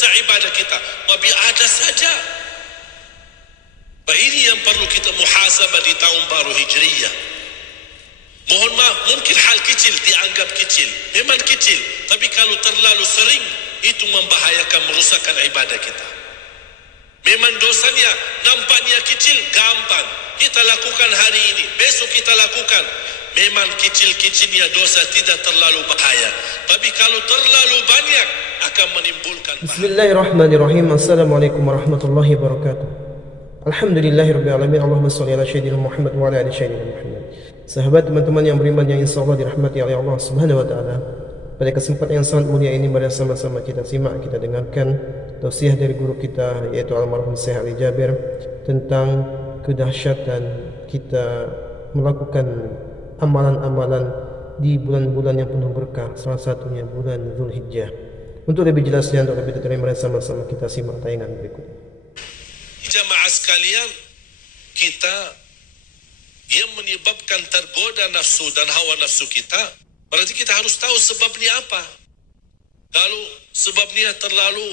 dosa ibadah kita? Tapi ada saja. Ini yang perlu kita muhasabah di tahun baru Hijriyah. Mohon maaf, mungkin hal kecil dianggap kecil. Memang kecil, tapi kalau terlalu sering, itu membahayakan, merusakkan ibadah kita. Memang dosanya nampaknya kecil, gampang. Kita lakukan hari ini, besok kita lakukan. Memang kecil-kecilnya dosa tidak terlalu bahaya. Tapi kalau terlalu banyak, akan menimbulkan bahaya. Bismillahirrahmanirrahim. Assalamualaikum warahmatullahi wabarakatuh. Alhamdulillahirabbil alamin. Allahumma shalli ala sayyidina Muhammad wa ala ali sayyidina Muhammad. Sahabat, teman-teman yang beriman yang insyaallah dirahmati oleh Allah Subhanahu wa taala. Pada kesempatan yang sangat mulia ini, mari sama-sama kita simak, kita dengarkan tausiah dari guru kita, yaitu almarhum Syekh Ali Jabir, tentang kedahsyatan kita melakukan amalan-amalan di bulan-bulan yang penuh berkah, salah satunya bulan Zulhijjah. Untuk lebih jelasnya, untuk lebih detailnya, mari sama-sama kita simak tayangan berikut. Jamaah sekalian, kita yang menyebabkan tergoda nafsu dan hawa nafsu kita, berarti kita harus tahu sebabnya apa. Kalau sebabnya terlalu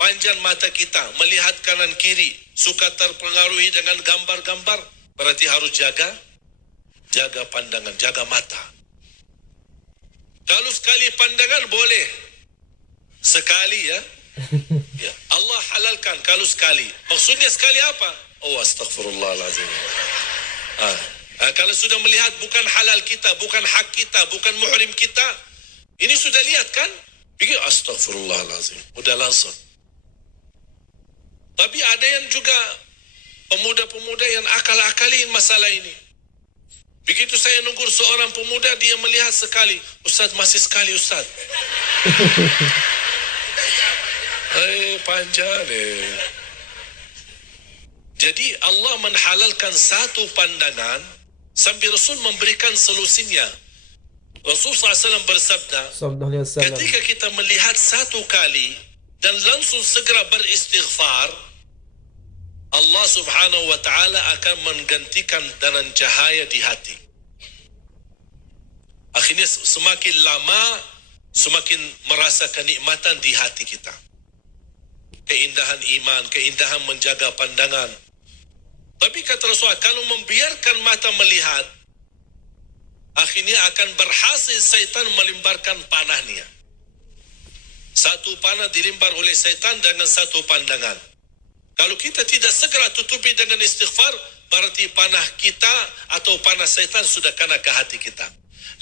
panjang mata kita, melihat kanan kiri, suka terpengaruhi dengan gambar-gambar, berarti harus jaga pandangan, jaga mata. Kalau sekali pandangan boleh, sekali ya. Ya, Allah halalkan kalau sekali. Maksudnya sekali apa? Oh, astagfirullahaladzim. Kalau sudah melihat bukan halal kita, bukan hak kita, bukan muhrim kita, ini sudah lihat kan? Pikir astagfirullahaladzim, udah langsung. Tapi ada yang juga pemuda-pemuda yang akal-akalin masalah ini. Begitu saya negur seorang pemuda, dia melihat sekali. Ustaz, masih sekali Ustaz. Panjang Jadi Allah menghalalkan satu pandangan sambil Rasul memberikan solusinya. Rasul SAW bersabda, ketika kita melihat satu kali dan langsung segera beristighfar, Allah Subhanahu wa ta'ala akan menggantikan dengan cahaya di hati. Akhirnya semakin lama, semakin merasa kenikmatan di hati kita. Keindahan iman, keindahan menjaga pandangan. Tapi kata Rasulullah, kalau membiarkan mata melihat, akhirnya akan berhasil syaitan melimbarkan panahnya. Satu panah dilimbar oleh syaitan dengan satu pandangan. Kalau kita tidak segera tutupi dengan istighfar, berarti panah kita atau panah syaitan sudah kena ke hati kita.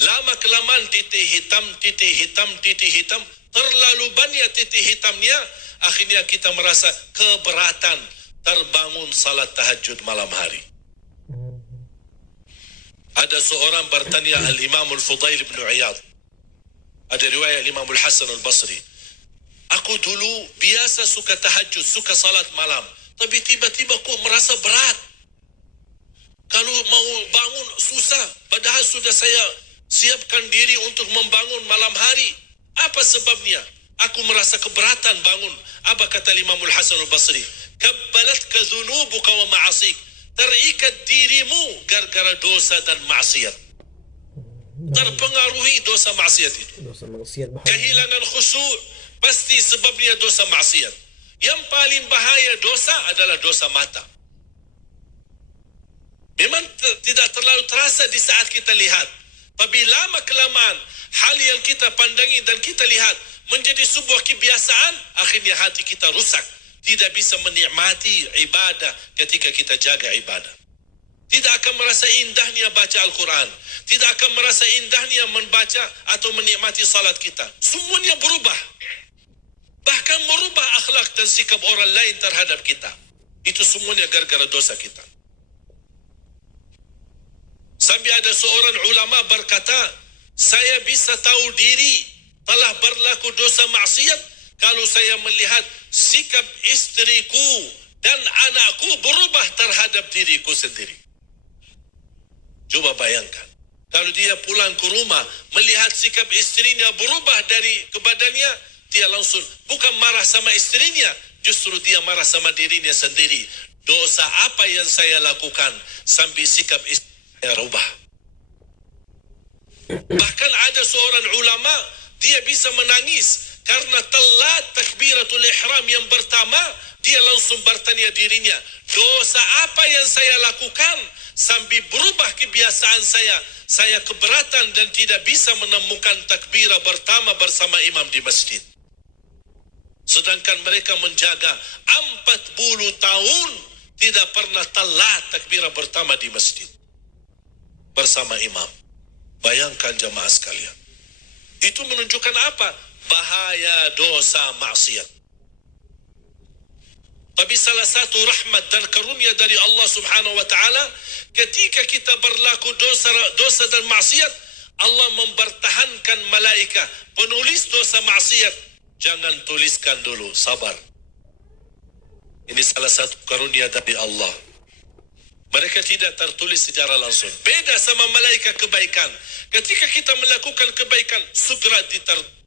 Lama kelamaan titik hitam, terlalu banyak titik hitamnya, akhirnya kita merasa keberatan terbangun salat tahajud malam hari. Ada seorang bertanya Al-Imam Al-Fudail bin Iyad. Ada riwayat Imam Al-Hasan Al-Basri. Aku dulu biasa suka tahajud, suka salat malam. Tapi tiba-tiba kok merasa berat. Kalau mau bangun susah. Padahal sudah saya siapkan diri untuk membangun malam hari. Apa sebabnya? Aku merasa keberatan bangun. Apa kata Imam Al-Hasan Al-Basri? Kabbalatka dhunubuka wa ma'asik. Terikat dirimu gara-gara dosa dan maksiat. Terpengaruhi dosa maksiat itu. Kehilangan khusyuk pasti sebabnya dosa maksiat. Yang paling bahaya dosa adalah dosa mata. Memang tidak terlalu terasa di saat kita lihat. Tapi lama kelamaan hal yang kita pandangi dan kita lihat menjadi sebuah kebiasaan, akhirnya hati kita rusak. Tidak bisa menikmati ibadah ketika kita jaga ibadah. Tidak akan merasa indahnya baca Al-Quran. Tidak akan merasa indahnya membaca atau menikmati salat kita. Semuanya berubah. Bahkan merubah akhlak dan sikap orang lain terhadap kita. Itu semuanya gara-gara dosa kita. Sampai ada seorang ulama berkata, saya bisa tahu diri telah berlaku dosa maksiat kalau saya melihat sikap istriku dan anakku berubah terhadap diriku sendiri. Coba bayangkan, kalau dia pulang ke rumah melihat sikap istrinya berubah dari kebadannya, dia langsung bukan marah sama istrinya, justru dia marah sama dirinya sendiri. Dosa apa yang saya lakukan sampai sikap istrinya rubah? Bahkan ada seorang ulama, dia bisa menangis karena telat takbiratul ihram imam yang pertama, dia langsung bertanya dirinya, dosa apa yang saya lakukan sambil berubah kebiasaan saya keberatan dan tidak bisa menemukan takbirah pertama bersama imam di masjid. Sedangkan mereka menjaga 40 tahun tidak pernah telat takbirah pertama di masjid bersama imam. Bayangkan jamaah sekalian. Itu menunjukkan apa? Bahaya dosa maksiat. Tapi salah satu rahmat dan karunia dari Allah Subhanahu wa taala, ketika kita berlaku dosa dan maksiat, Allah mempertahankan malaikat penulis dosa maksiat. Jangan tuliskan dulu, sabar. Ini salah satu karunia dari Allah. Mereka tidak tertulis secara langsung. Beda sama malaikat kebaikan. Ketika kita melakukan kebaikan, segera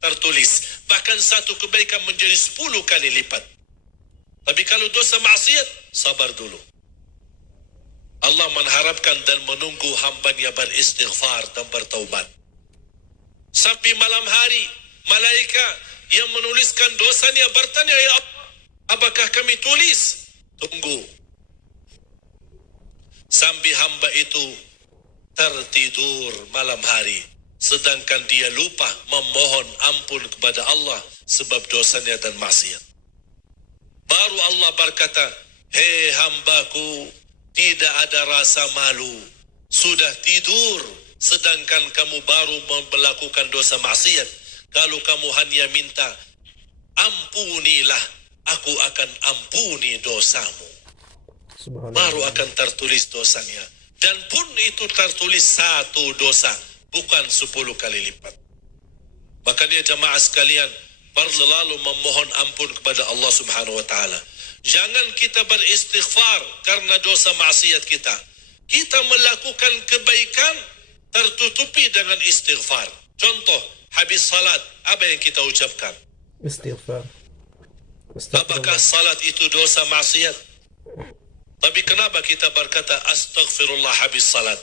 tertulis. Bahkan satu kebaikan menjadi 10 kali lipat. Tapi kalau dosa maksiat, sabar dulu. Allah mengharapkan dan menunggu hambanya beristighfar dan bertaubat. Sampai malam hari, malaikat yang menuliskan dosanya bertanya, ya Allah, apakah kami tulis? Tunggu. Sampai hamba itu tertidur malam hari, sedangkan dia lupa memohon ampun kepada Allah sebab dosanya dan maksiat. Baru Allah berkata, hei hambaku, tidak ada rasa malu. Sudah tidur, sedangkan kamu baru melakukan dosa maksiat. Kalau kamu hanya minta, ampunilah, aku akan ampuni dosamu. Baru akan tertulis dosanya. Dan pun itu tertulis satu dosa, bukan 10 kali lipat. Makanya jamaah sekalian, perlu memohon ampun kepada Allah Subhanahu wa taala. Jangan kita beristighfar karena dosa maksiat kita. Kita melakukan kebaikan tertutupi dengan istighfar. Contoh, habis salat, apa yang kita ucapkan? Istighfar. Apakah salat itu dosa maksiat? Tapi kenapa kita berkata astaghfirullah habis salat?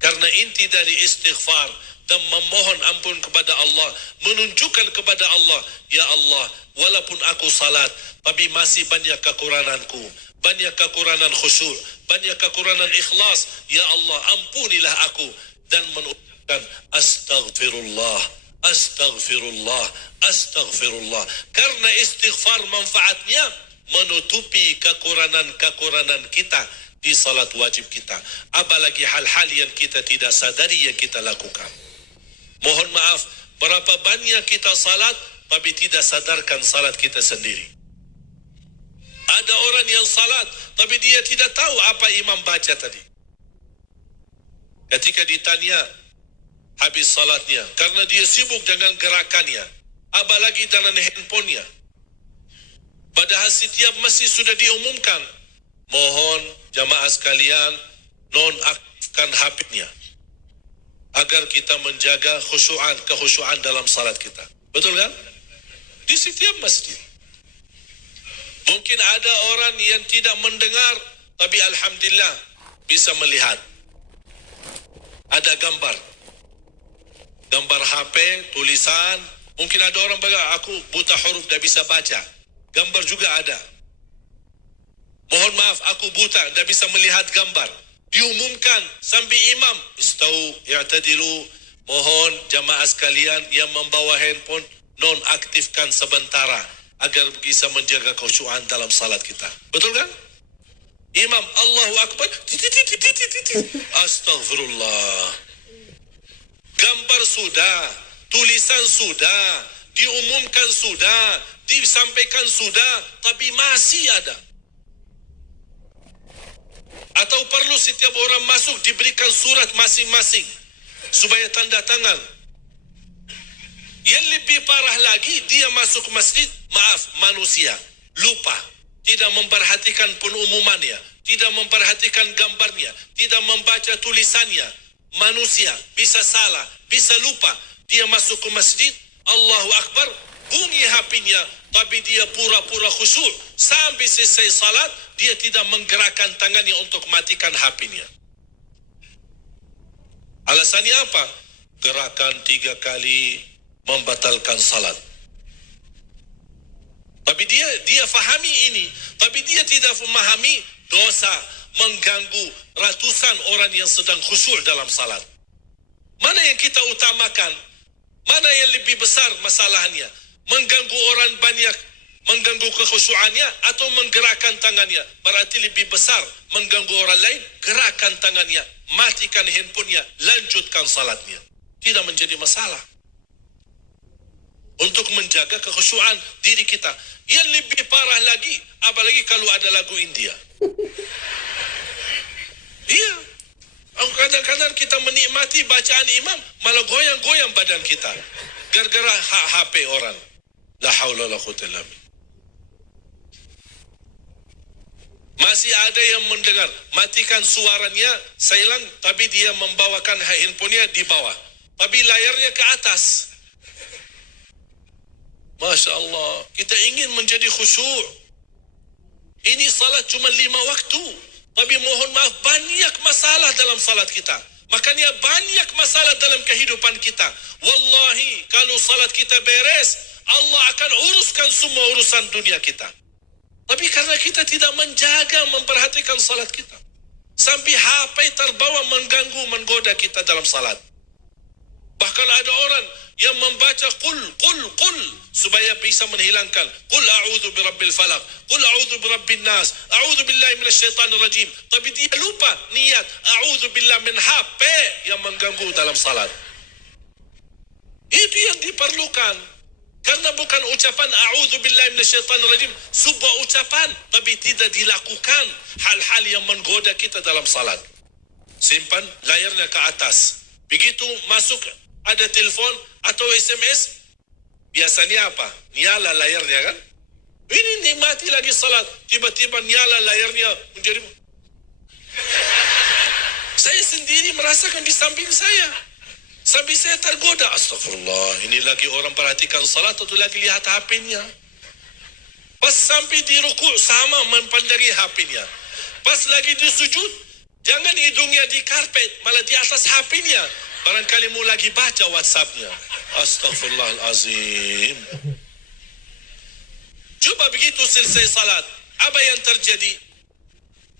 Karena inti dari istighfar dan memohon ampun kepada Allah, menunjukkan kepada Allah, ya Allah, walaupun aku salat, tapi masih banyak kekuranganku, banyak kekurangan khusyuk, banyak kekurangan ikhlas. Ya Allah, ampunilah aku. Dan mengucapkan astaghfirullah, astaghfirullah, astaghfirullah. Karena istighfar manfaatnya menutupi kekurangan-kekurangan kita di salat wajib kita. Apalagi hal-hal yang kita tidak sadari yang kita lakukan. Mohon maaf, berapa banyak kita salat tapi tidak sadarkan salat kita sendiri. Ada orang yang salat tapi dia tidak tahu apa imam baca tadi. Ketika ditanya habis salatnya, karena dia sibuk dengan gerakannya, apalagi dengan handphonenya. Padahal setiap masjid sudah diumumkan, mohon jamaah sekalian nonaktifkan HP-nya agar kita menjaga kehusyuan dalam salat kita. Betul kan? Di setiap masjid. Mungkin ada orang yang tidak mendengar, tapi alhamdulillah bisa melihat. Ada gambar HP, tulisan. Mungkin ada orang berkata, aku buta huruf, tidak bisa baca. Gambar juga ada. Mohon maaf, aku buta, tidak bisa melihat gambar. Diumumkan sampai imam, istau, i'tadilu. Mohon jamaah sekalian yang membawa handphone nonaktifkan sementara agar bisa menjaga kehusyuan dalam salat kita. Betul kan? Imam Allahu Akbar, astagfirullah. Gambar sudah, tulisan sudah, diumumkan sudah, disampaikan sudah, tapi masih ada. Atau perlu setiap orang masuk diberikan surat masing-masing supaya tanda tangan. Yang lebih parah lagi, dia masuk masjid, maaf, manusia, lupa, tidak memperhatikan pengumumannya, tidak memperhatikan gambarnya, tidak membaca tulisannya. Manusia bisa salah, bisa lupa. Dia masuk ke masjid, Allahu Akbar, bunyi HP-nya, tapi dia pura-pura khusyuk. Sampai selesai salat, dia tidak menggerakkan tangannya untuk matikan HP-nya. Alasannya apa? Gerakan 3 kali membatalkan salat. Tapi dia fahami ini, tapi dia tidak memahami dosa mengganggu ratusan orang yang sedang khusyuk dalam salat. Mana yang kita utamakan? Mana yang lebih besar masalahnya? Mengganggu orang banyak, mengganggu kekhusyuannya atau menggerakkan tangannya? Berarti lebih besar mengganggu orang lain, gerakkan tangannya, matikan handphonenya, lanjutkan salatnya. Tidak menjadi masalah. Untuk menjaga kekhusyuan diri kita. Yang lebih parah lagi, apalagi kalau ada lagu India. Iya. Kadang-kadang kita menikmati bacaan imam, malah goyang-goyang badan kita. Gara-gara HP orang. La haula la quwwata illa billah. Masih ada yang mendengar, matikan suaranya, silent, tapi dia membawakan handphonenya di bawah. Tapi layarnya ke atas. Masya Allah, kita ingin menjadi khusyuk. Ini salat cuma 5 waktu. Tapi mohon maaf, banyak masalah dalam salat kita. Makanya banyak masalah dalam kehidupan kita. Wallahi, kalau salat kita beres, Allah akan uruskan semua urusan dunia kita. Tapi karena kita tidak menjaga, memperhatikan salat kita. Sampai HP terbawa mengganggu, menggoda kita dalam salat. Bahkan ada orang yang membaca qul supaya bisa menghilangkan qul a'udzu birabbil falaq, qul a'udzu birabbin nas, a'udzu billahi minasyaitonir rajim. Tapi dia lupa niat a'udzu billahi min HP yang mengganggu dalam salat. Itu yang diperlukan. Karena bukan ucapan a'udzu billahi minasyaitonir rajim, sebuah ucapan tapi tidak dilakukan hal-hal yang menggoda kita dalam salat. Simpan layarnya ke atas. Begitu masuk ada telepon atau SMS, biasanya apa? Nyala layarnya kan? Ini nikmati lagi salat, tiba-tiba nyala layarnya menjadi... Saya sendiri merasakan di samping saya. Sampai saya tergoda, astagfirullah, ini lagi orang perhatikan salat atau lagi lihat HP-nya. Pas sampai di rukuk sama mempandangi HP-nya. Pas lagi di sujud, jangan hidungnya di karpet, malah di atas HP-nya. Barangkali mu lagi baca WhatsApp-nya. Astaghfirullahalazim. Coba begitu selesai salat, apa yang terjadi?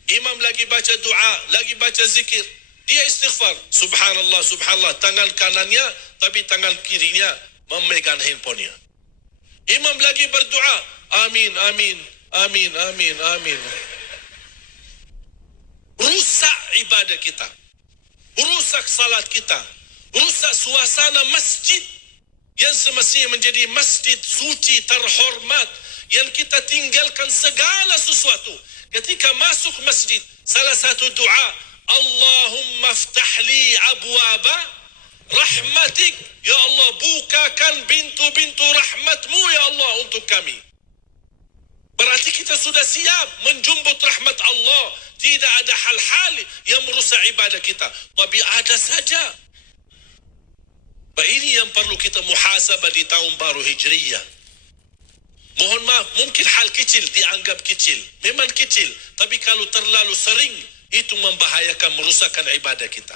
Imam lagi baca doa, lagi baca zikir. Dia istighfar. Subhanallah, subhanallah. Tangan kanannya, tapi tangan kirinya memegang handphonenya. Imam lagi berdoa. Amin, amin, amin, amin, amin. Rusak ibadah kita. Rusak salat kita. Rusak suasana masjid yang semestinya menjadi masjid suci terhormat yang kita tinggalkan segala sesuatu. Ketika masuk masjid, salah satu doa, Allahumma aftah li abwaba rahmatik. Ya Allah, bukakan pintu-pintu rahmatmu ya Allah untuk kami. Berarti kita sudah siap menjemput rahmat Allah. Tidak ada hal-hal yang merusak ibadah kita. Tapi ada saja. Ini yang perlu kita muhasabah di tahun baru Hijriyah. Mohon maaf, mungkin hal kecil dianggap kecil. Memang kecil. Tapi kalau terlalu sering, itu membahayakan, merusakkan ibadah kita.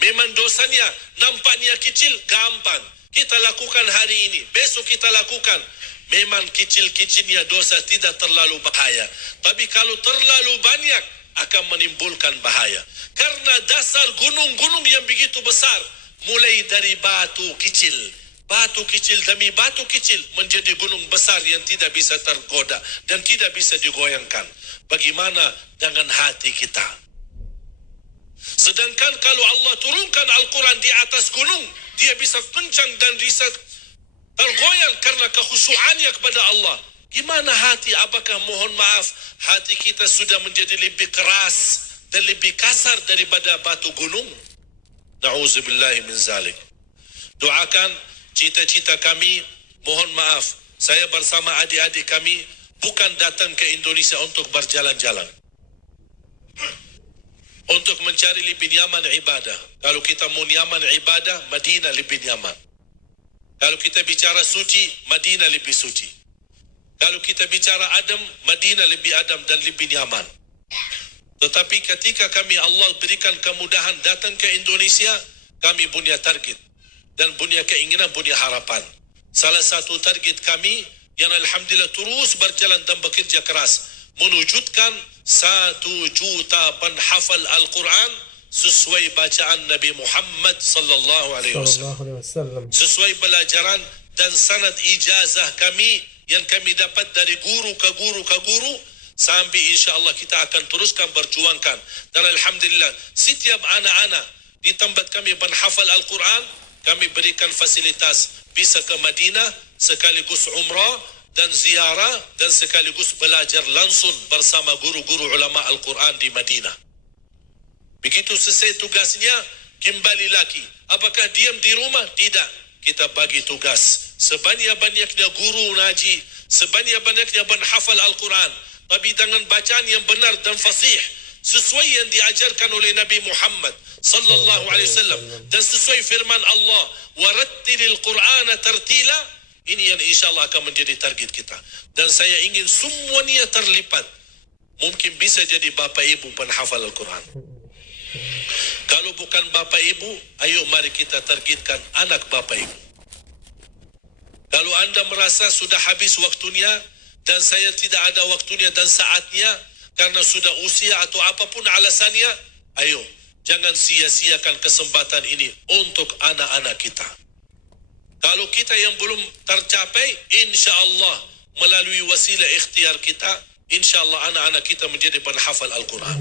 Memang dosanya nampaknya kecil, gampang. Kita lakukan hari ini, besok kita lakukan. Memang kecil-kecilnya dosa tidak terlalu bahaya. Tapi kalau terlalu banyak, akan menimbulkan bahaya. Karena dasar gunung-gunung yang begitu besar, mulai dari batu kecil demi batu kecil, menjadi gunung besar yang tidak bisa tergoda dan tidak bisa digoyangkan. Bagaimana dengan hati kita? Sedangkan kalau Allah turunkan Al-Quran di atas gunung, dia bisa kencang dan bisa tergoyang karena kekhusyuannya kepada Allah. Gimana hati? Apakah mohon maaf hati kita sudah menjadi lebih keras dan lebih kasar daripada batu gunung? Na'udzubillahi min zalik. Doakan cita-cita kami. Mohon maaf, saya bersama adik-adik kami bukan datang ke Indonesia untuk berjalan-jalan, untuk mencari lebih nyaman ibadah. Kalau kita mau nyaman ibadah, Madinah lebih nyaman. Kalau kita bicara suci, Madinah lebih suci. Kalau kita bicara adem, Madinah lebih adem dan lebih nyaman. Tetapi ketika kami Allah berikan kemudahan datang ke Indonesia, kami punya target dan punya keinginan, punya harapan. Salah satu target kami yang alhamdulillah terus berjalan dan bekerja keras mewujudkan 1 juta penghafal Al-Quran sesuai bacaan Nabi Muhammad sallallahu alaihi wasallam, sesuai pelajaran dan sanad ijazah kami yang kami dapat dari guru ke guru ke guru, sampai insya-Allah kita akan teruskan berjuangkan. Dan alhamdulillah setiap anak-anak di tempat kami penghafal Al-Quran kami berikan fasilitas bisa ke Madinah sekaligus umrah dan ziarah dan sekaligus belajar langsung bersama guru-guru ulama Al-Quran di Madinah. Begitu selesai tugasnya, kembali lagi. Apakah diam di rumah? Tidak. Kita bagi tugas. Sebanyak-banyaknya guru ngaji, sebanyak-banyaknya penghafal Al-Quran, tapi dengan bacaan yang benar dan fasih, sesuai yang diajarkan oleh Nabi Muhammad sallallahu alaihi wasallam dan sesuai firman Allah, warattilil Qur'ana tartila. Ini yang insyaAllah akan menjadi target kita. Dan saya ingin semuanya terlibat. Mungkin bisa jadi bapa ibu penghafal Al-Quran. Kalau bukan bapa ibu, ayo mari kita targetkan anak bapa ibu. Kalau anda merasa sudah habis waktunya dan saya tidak ada waktunya dan saatnya karena sudah usia atau apapun alasannya, ayo jangan sia-siakan kesempatan ini untuk anak-anak kita. Kalau kita yang belum tercapai, insya Allah melalui wasilah ikhtiar kita, insya Allah anak-anak kita menjadi penghafal Al-Quran.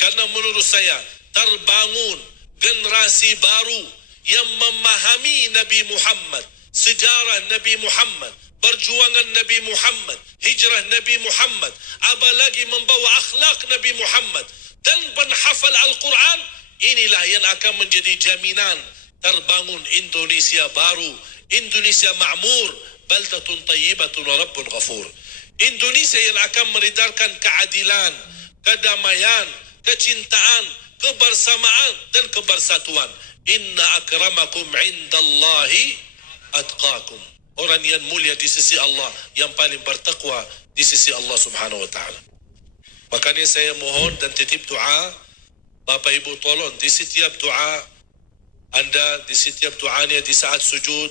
Karena menurut saya terbangun generasi baru yang memahami Nabi Muhammad, sejarah Nabi Muhammad, perjuangan Nabi Muhammad, hijrah Nabi Muhammad, apalagi membawa akhlak Nabi Muhammad dan penghafal Al-Quran. Inilah yang akan menjadi jaminan terbangun Indonesia baru, Indonesia makmur, baldatun tayyibatun wa rabbun ghafur. Indonesia yang akan meredarkan keadilan, kedamaian, kecintaan, kebersamaan dan kebersatuan. Inna akramakum indallahi atqakum. Orang yang mulia di sisi Allah, yang paling bertakwa di sisi Allah Subhanahu wa taala. Makanya saya mohon dan titip doa, Bapak Ibu tolong di setiap doa anda, di setiap doanya di saat sujud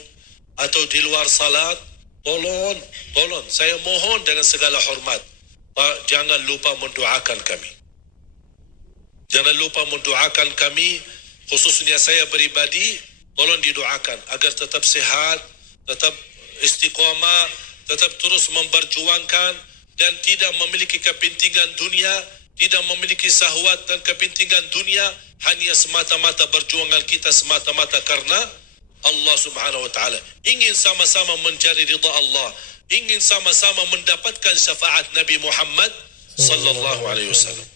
atau di luar salat, tolong saya mohon dengan segala hormat, Pak, jangan lupa mendoakan kami. Jangan lupa mendoakan kami, khususnya saya pribadi, tolong didoakan agar tetap sehat, tetap istiqamah, tetap terus memperjuangkan dan tidak memiliki kepentingan dunia, tidak memiliki syahwat dan kepentingan dunia, hanya semata-mata perjuangan kita semata-mata karena Allah Subhanahu wa taala. Ingin sama-sama mencari ridha Allah, ingin sama-sama mendapatkan syafaat Nabi Muhammad sallallahu alaihi wasallam.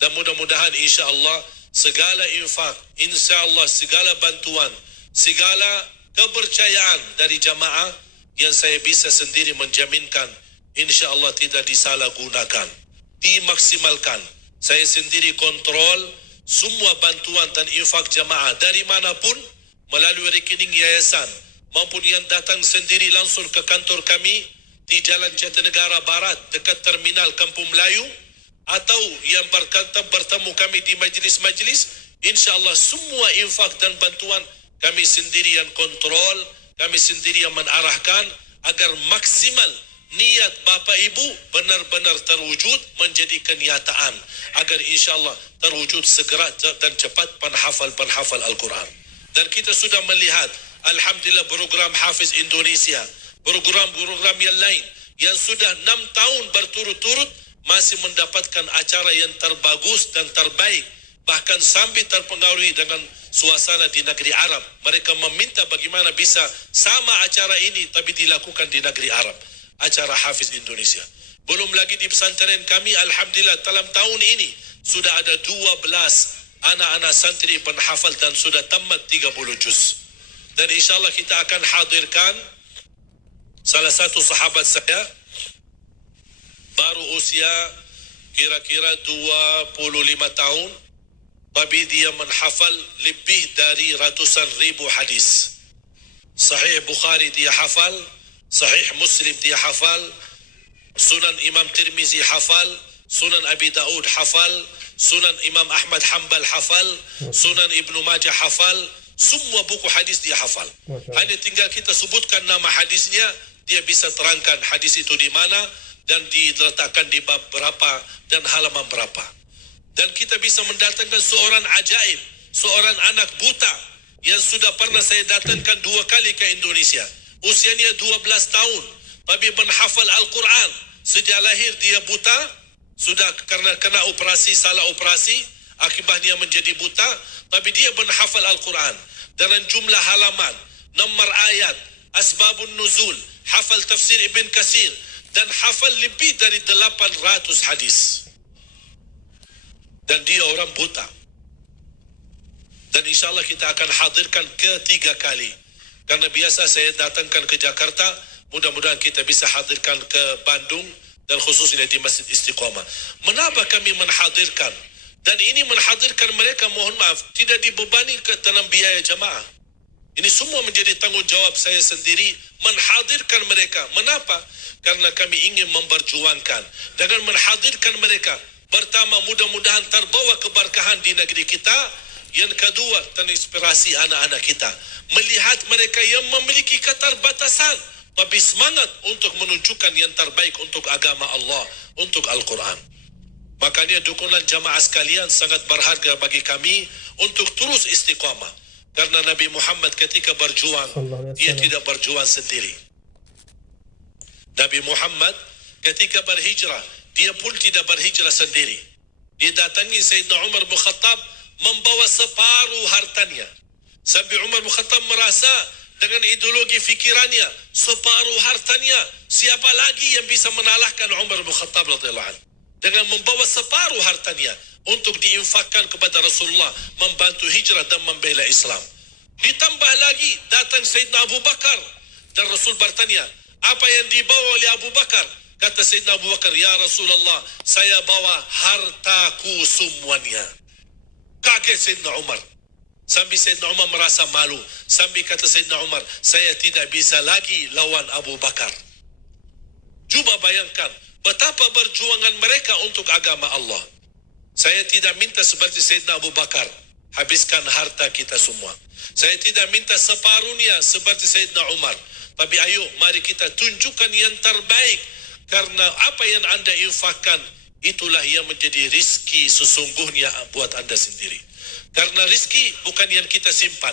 Dan mudah-mudahan insya-Allah segala infak, insya-Allah segala bantuan, segala kepercayaan dari jamaah yang saya bisa sendiri menjaminkan insya-Allah tidak disalahgunakan, dimaksimalkan. Saya sendiri kontrol semua bantuan dan infak jamaah dari manapun melalui rekening yayasan maupun yang datang sendiri langsung ke kantor kami di Jalan Jatinegara Barat dekat Terminal Kampung Melayu, atau yang bertemu kami di majlis-majlis, insya-Allah semua infak dan bantuan kami sendiri yang kontrol, kami sendiri yang mengarahkan agar maksimal niat Bapak Ibu benar-benar terwujud menjadi kenyataan, agar insya-Allah terwujud segera dan cepat penghafal Al-Quran. Dan kita sudah melihat alhamdulillah program Hafiz Indonesia, program-program yang lain yang sudah 6 tahun berturut-turut masih mendapatkan acara yang terbagus dan terbaik, bahkan sampai terpengaruhi dengan suasana di negeri Arab. Mereka meminta bagaimana bisa sama acara ini tapi dilakukan di negeri Arab, acara Hafiz Indonesia. Belum lagi di pesantren kami alhamdulillah dalam tahun ini sudah ada 12 anak-anak santri penghafal dan sudah tamat 30 juz. Dan insyaAllah kita akan hadirkan salah satu sahabat saya, baru usia kira-kira 25 tahun, tapi dia menghafal lebih dari ratusan ribu hadis. Sahih Bukhari dia hafal, Sahih Muslim dia hafal, Sunan Imam Tirmizi hafal, Sunan Abi Daud hafal, Sunan Imam Ahmad Hanbal hafal, Sunan Ibnu Majah hafal, semua buku hadis dia hafal. Hanya tinggal kita sebutkan nama hadisnya, dia bisa terangkan hadis itu di mana dan diletakkan di bab berapa dan halaman berapa. Dan kita bisa mendatangkan seorang ajaib, seorang anak buta yang sudah pernah saya datangkan 2 kali ke Indonesia. Usianya 12 tahun, tapi menghafal Al-Quran. Sejak lahir dia buta, sudah karena kena operasi, salah operasi, akibatnya menjadi buta, tapi dia menghafal Al-Quran. Dengan jumlah halaman, nomor ayat, asbabun nuzul, hafal tafsir Ibn Katsir, dan hafal lebih dari 800 hadis. Dan dia orang buta. Dan insyaAllah kita akan hadirkan ketiga kali. Karena biasa saya datangkan ke Jakarta, mudah-mudahan kita bisa hadirkan ke Bandung, dan khususnya di Masjid Istiqamah. Mengapa kami menghadirkan? Dan ini menghadirkan mereka, mohon maaf, tidak dibebani dalam biaya jamaah. Ini semua menjadi tanggungjawab saya sendiri, menghadirkan mereka. Mengapa? Karena kami ingin memperjuangkan. Dengan menghadirkan mereka, pertama, mudah-mudahan terbawa keberkahan di negeri kita. Yang kedua, terinspirasi anak-anak kita. Melihat mereka yang memiliki keterbatasan, tapi semangat untuk menunjukkan yang terbaik untuk agama Allah, untuk Al-Quran. Makanya dukungan jamaah sekalian sangat berharga bagi kami untuk terus istiqamah. Karena Nabi Muhammad ketika berjuang, dia tidak berjuang sendiri. Nabi Muhammad ketika berhijrah, dia pun tidak berhijrah sendiri. Dia datangi Sayyidina Umar bin Khattab membawa separuh hartanya. Sampai Umar bin Khattab merasa dengan ideologi fikirannya, separuh hartanya, siapa lagi yang bisa mengalahkan Umar bin Khattab radhiyallahu anhu? Dengan membawa separuh hartanya untuk diinfakkan kepada Rasulullah, membantu hijrah dan membela Islam. Ditambah lagi datang Sayyidina Abu Bakar, dan Rasul bertanya, apa yang dibawa oleh Abu Bakar? Kata Sayyidina Abu Bakar, ya Rasulullah, saya bawa hartaku semuanya. Kaget Sayyidina Umar. Sambil Sayyidina Umar merasa malu. Sambil kata Sayyidina Umar, saya tidak bisa lagi lawan Abu Bakar. Cuba bayangkan betapa berjuangan mereka untuk agama Allah. Saya tidak minta seperti Sayyidina Abu Bakar, habiskan harta kita semua. Saya tidak minta separuhnya seperti Sayyidina Umar. Tapi ayo, mari kita tunjukkan yang terbaik. Karena apa yang anda infakkan, itulah yang menjadi rizki sesungguhnya buat anda sendiri. Karena rizki bukan yang kita simpan,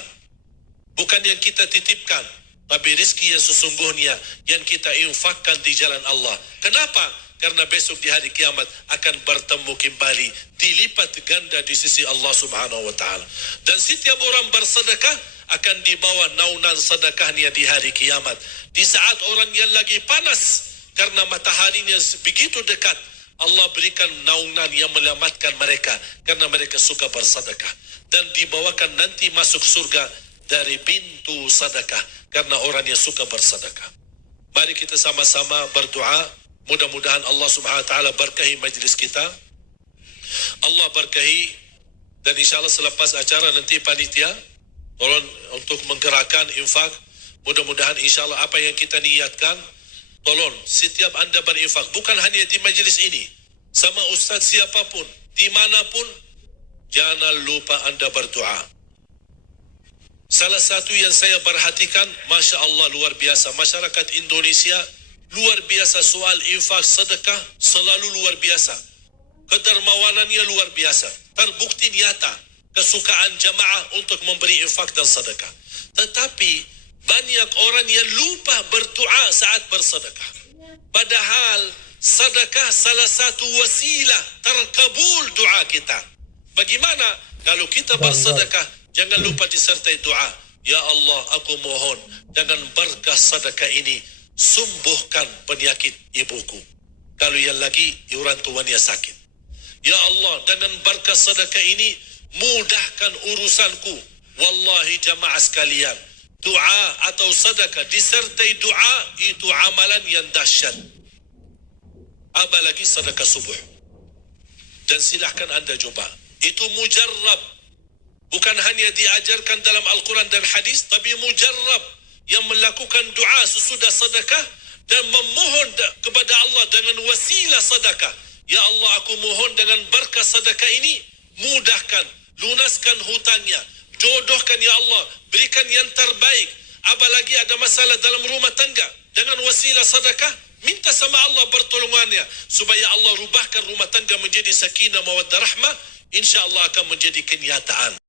bukan yang kita titipkan, tapi rizki yang sesungguhnya yang kita infakkan di jalan Allah. Kenapa? Karena besok di hari kiamat akan bertemu kembali dilipat ganda di sisi Allah Subhanahu wa taala. Dan setiap orang bersedekah akan dibawa naunan sedekahnya di hari kiamat. Di saat orang yang lagi panas karena mataharinya begitu dekat, Allah berikan naunan yang menyelamatkan mereka karena mereka suka bersedekah. Dan dibawakan nanti masuk surga dari pintu sedekah karena orang yang suka bersedekah. Mari kita sama-sama berdoa. Mudah-mudahan Allah Subhanahu wa taala berkahi majlis kita. Allah berkahi, dan insyaAllah selepas acara nanti panitia tolong untuk menggerakkan infak. Mudah-mudahan insyaAllah apa yang kita niatkan, tolong setiap anda berinfak, bukan hanya di majlis ini, sama ustaz siapapun, dimanapun, jangan lupa anda berdoa. Salah satu yang saya perhatikan, Masya Allah luar biasa, masyarakat Indonesia luar biasa soal infak sedekah, selalu luar biasa. Kedermawanannya luar biasa. Terbukti nyata kesukaan jamaah untuk memberi infak dan sedekah. Tetapi banyak orang yang lupa berdoa saat bersedekah. Padahal sedekah salah satu wasilah terkabul doa kita. Bagaimana? Kalau kita bersedekah, jangan lupa disertai doa. Ya Allah, aku mohon dengan berkah sedekah ini sembuhkan penyakit ibuku. Kalau yang lagi orang tuanya sakit. Ya Allah, dengan berkah sedekah ini mudahkan urusanku. Wallahi jamaah sekalian, doa atau sedekah disertai doa itu amalan yang dahsyat. Apalagi sedekah subuh. Dan silahkan anda coba. Itu mujarrab. Bukan hanya diajarkan dalam Al-Quran dan hadis, tapi mujarrab, yang melakukan doa sesudah sedekah dan memohon kepada Allah dengan wasilah sedekah. Ya Allah, aku mohon dengan berkah sedekah ini, mudahkan, lunaskan hutangnya, jodohkan ya Allah, berikan yang terbaik. Apalagi ada masalah dalam rumah tangga, dengan wasilah sedekah, minta sama Allah pertolongannya supaya Allah rubahkan rumah tangga menjadi sakinah mawaddah rahmah, insya-Allah akan menjadi kenyataan.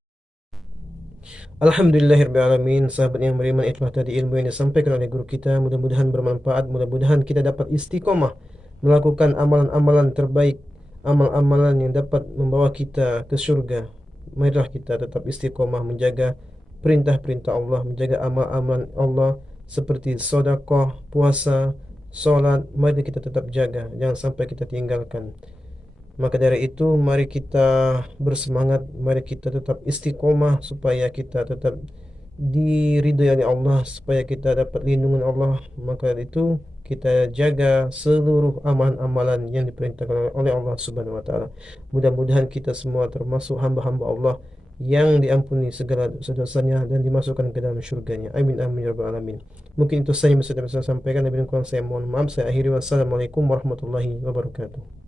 Alhamdulillahirrahmanirrahim. Sahabat yang beriman, itulah tadi ilmu yang disampaikan oleh guru kita. Mudah-mudahan bermanfaat. Mudah-mudahan kita dapat istiqomah melakukan amalan-amalan terbaik, amal-amalan yang dapat membawa kita ke surga. Marilah kita tetap istiqomah menjaga perintah-perintah Allah, menjaga amal-amalan Allah seperti sedekah, puasa, solat. Mari kita tetap jaga, jangan sampai kita tinggalkan. Maka dari itu mari kita bersemangat, mari kita tetap istiqomah supaya kita tetap diridhai oleh Allah, supaya kita dapat lindungan Allah. Maka dari itu kita jaga seluruh amalan-amalan yang diperintahkan oleh Allah Subhanahu wa taala. Mudah-mudahan kita semua termasuk hamba-hamba Allah yang diampuni segala dosa-dosanya dan dimasukkan ke dalam syurganya. Amin amin ya rabbal alamin. Mungkin itu saja yang bisa saya sampaikan. Lebih kurang saya mohon maaf. Saya akhiri. Wassalamualaikum warahmatullahi wabarakatuh.